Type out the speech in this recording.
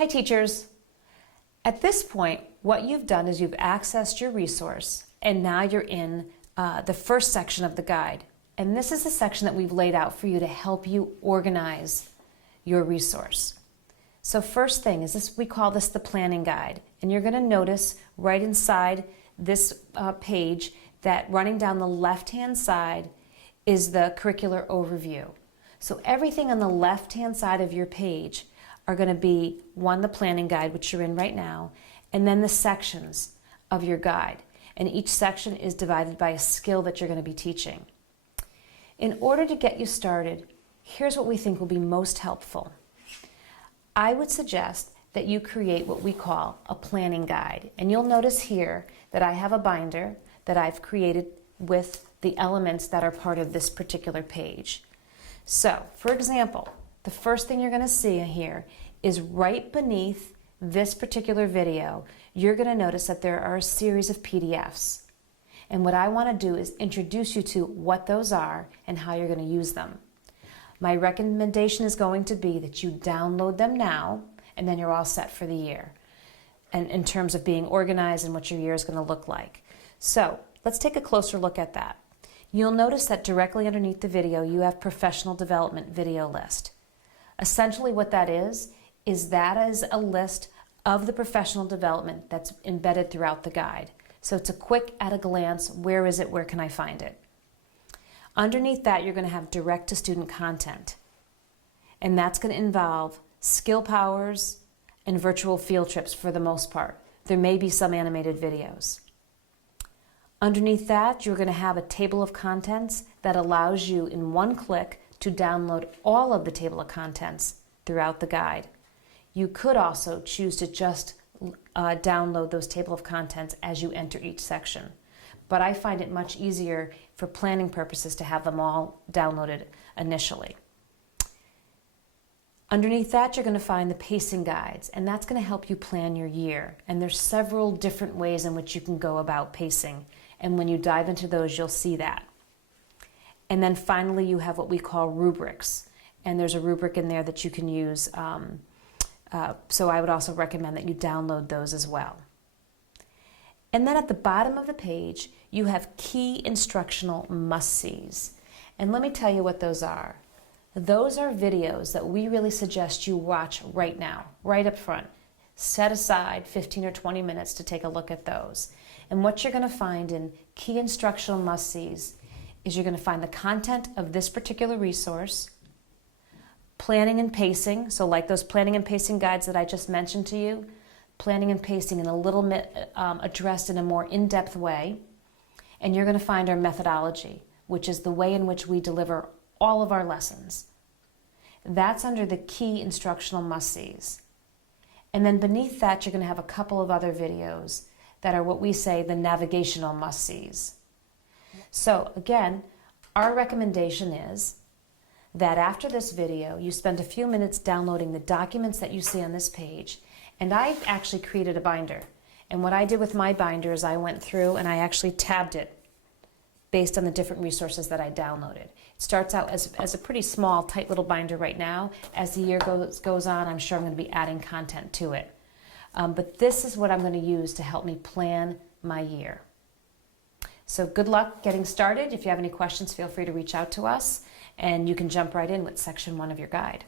Hi teachers. At this point, what you've done is you've accessed your resource and now you're in the first section of the guide. And this is the section that we've laid out for you to help you organize your resource. So first thing is this, we call this the planning guide. And you're going to notice right inside this page that running down the left-hand side is the curricular overview. So everything on the left-hand side of your page are going to be, one, the planning guide, which you're in right now, and then the sections of your guide. And each section is divided by a skill that you're going to be teaching. In order to get you started, here's what we think will be most helpful. I would suggest that you create what we call a planning guide. And you'll notice here that I have a binder that I've created with the elements that are part of this particular page. So, for example, the first thing you're going to see here is right beneath this particular video, you're going to notice that there are a series of PDFs. And what I want to do is introduce you to what those are and how you're going to use them. My recommendation is going to be that you download them now, and then you're all set for the year, and in terms of being organized and what your year is going to look like. So let's take a closer look at that. You'll notice that directly underneath the video you have professional development video list. Essentially what that is a list of the professional development that's embedded throughout the guide. So it's a quick at a glance, where is it, where can I find it? Underneath that you're going to have direct to student content, and that's going to involve skill powers and virtual field trips for the most part. There may be some animated videos. Underneath that you're going to have a table of contents that allows you in one click to download all of the table of contents throughout the guide. You could also choose to just download those table of contents as you enter each section. But I find it much easier for planning purposes to have them all downloaded initially. Underneath that you're going to find the pacing guides, and that's going to help you plan your year. And there's several different ways in which you can go about pacing. And when you dive into those, you'll see that. And then finally you have what we call rubrics. And there's a rubric in there that you can use. So I would also recommend that you download those as well. And then at the bottom of the page, you have key instructional must-sees. And let me tell you what those are. Those are videos that we really suggest you watch right now, right up front. Set aside 15 or 20 minutes to take a look at those. And what you're going to find in key instructional must-sees is you're going to find the content of this particular resource, planning and pacing, so like those planning and pacing guides that I just mentioned to you, planning and pacing in a little bit addressed in a more in-depth way. And you're going to find our methodology, which is the way in which we deliver all of our lessons. That's under the key instructional must-sees. And then beneath that you're going to have a couple of other videos that are what we say the navigational must-sees. So again, our recommendation is that after this video you spend a few minutes downloading the documents that you see on this page. And I've actually created a binder. And what I did with my binder is I went through and I actually tabbed it based on the different resources that I downloaded. It starts out as a pretty small, tight little binder right now. As the year goes on, I'm sure I'm going to be adding content to it. But this is what I'm going to use to help me plan my year. So good luck getting started. If you have any questions, feel free to reach out to us, and you can jump right in with section 1 of your guide.